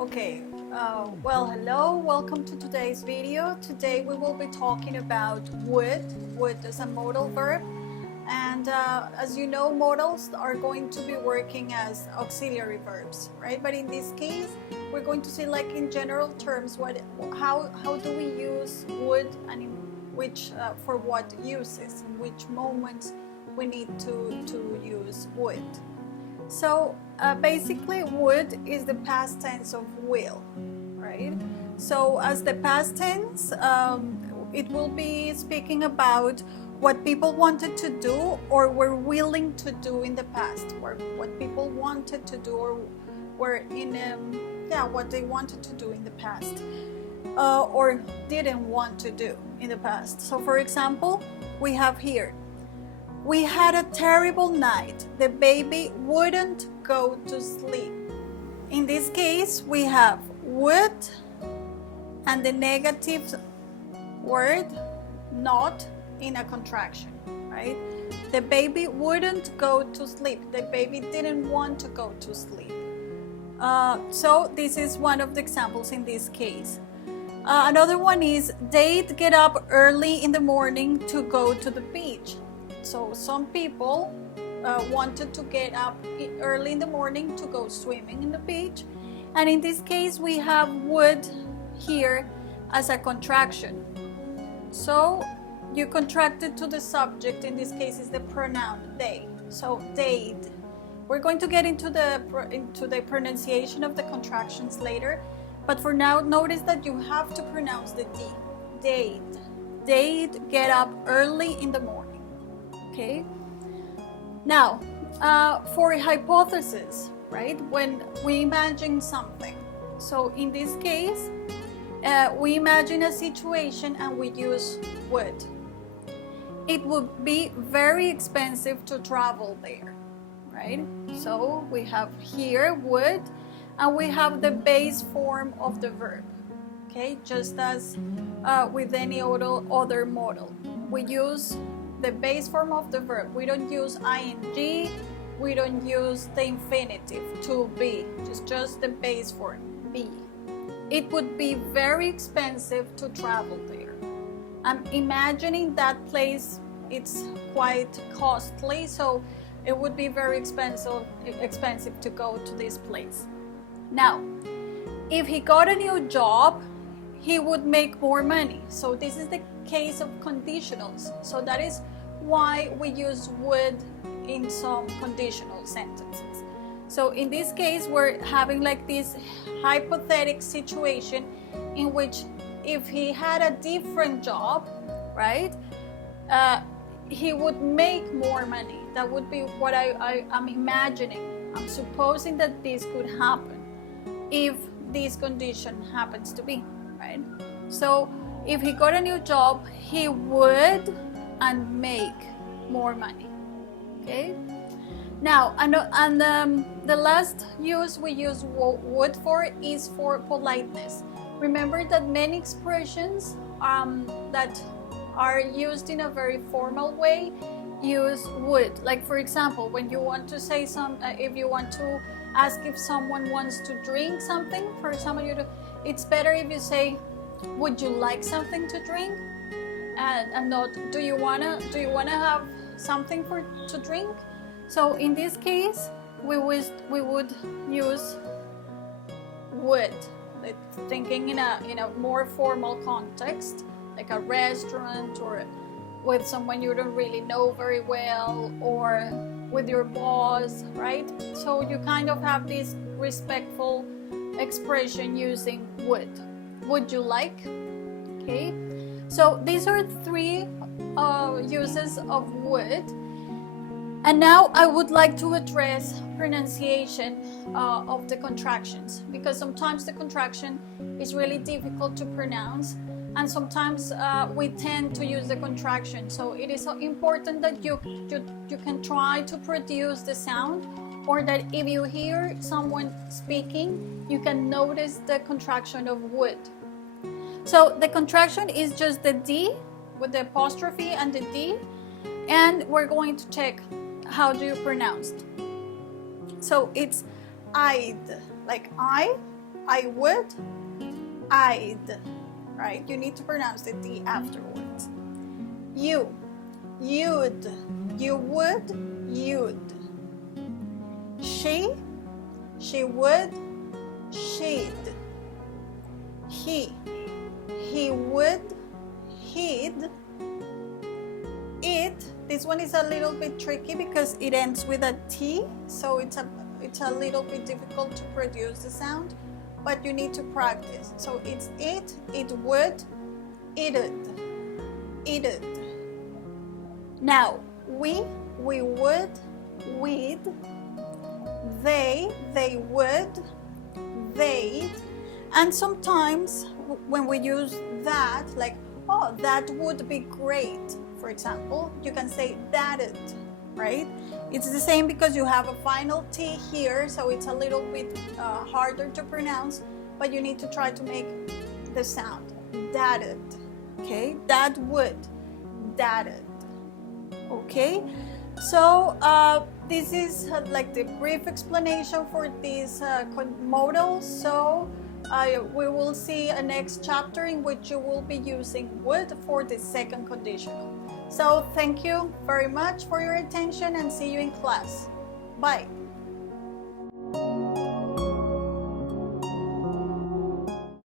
Okay, well, hello, welcome to today's video. Today we will be talking about would. Would is a modal verb, and as you know, modals are going to be working as auxiliary verbs, right? But in this case, we're going to see, like, in general terms, how do we use would, and in which for what uses, in which moments we need to use would. So basically, would is the past tense of will, right? So as the past tense, it will be speaking about what people wanted to do or were willing to do in the past, or what people wanted to do or were what they wanted to do in the past, or didn't want to do in the past. So for example, we have here, we had a terrible night. The baby wouldn't go to sleep. In this case, we have would and the negative word not in a contraction, right? The baby wouldn't go to sleep. The baby didn't want to go to sleep. So this is one of the examples in this case. Another one is they'd get up early in the morning to go to the beach. So some people wanted to get up early in the morning to go swimming in the beach, and in this case we have would here as a contraction. So you contract it to the subject. In this case is the pronoun they. So they'd. We're going to get into the pronunciation of the contractions later, but for now, notice that you have to pronounce the d. They'd get up early in the morning. Okay. Now, for hypothesis, right? When we imagine something. So in this case, we imagine a situation and we use would. It would be very expensive to travel there, right? So we have here would, and we have the base form of the verb. Okay, just as with any other modal, we use the base form of the verb. We don't use ing, we don't use the infinitive to be, just the base form, be. It would be very expensive to travel there. I'm imagining that place, it's quite costly, so it would be very expensive to go to this place. Now, if he got a new job, he would make more money. So this is the case of conditionals. So that is why we use would in some conditional sentences. So in this case, we're having like this hypothetical situation in which if he had a different job, right, he would make more money. That would be what I'm imagining. I'm supposing that this could happen if this condition happens to be, right? So if he got a new job, he would and make more money. Okay. Now, the last use we use would for is for politeness. Remember that many expressions that are used in a very formal way use would. Like, for example, when you want to say if you want to ask if someone wants to drink something, for example, it's better if you say, would you like something to drink, and not do you wanna have something to drink. So in this case, we would use would, like thinking in a more formal context, like a restaurant or with someone you don't really know very well, or with your boss, right? So you kind of have this respectful expression using would. Would you like? Okay. So these are three uses of would. And now I would like to address pronunciation of the contractions, because sometimes the contraction is really difficult to pronounce, and sometimes we tend to use the contraction. So it is important that you can try to produce the sound, or that if you hear someone speaking, you can notice the contraction of would. So the contraction is just the D with the apostrophe and the D, and we're going to check how do you pronounce it. So it's I'd, like I would, I'd, right? You need to pronounce the D afterwards. You, you'd, you would, you'd. She would, she'd. He would, he'd. It, this one is a little bit tricky because it ends with a T, so it's a little bit difficult to produce the sound, but you need to practice. So it's it would, it'd, it'd. Now, we would, we'd. They would, they'd. And sometimes when we use that, like, oh, that would be great, for example, you can say that'd, right? It's the same because you have a final T here, so it's a little bit harder to pronounce, but you need to try to make the sound. That'd, okay? That would, that'd, okay? So this is like the brief explanation for these modals. So we will see a next chapter in which you will be using would for the second conditional. So thank you very much for your attention and see you in class. Bye.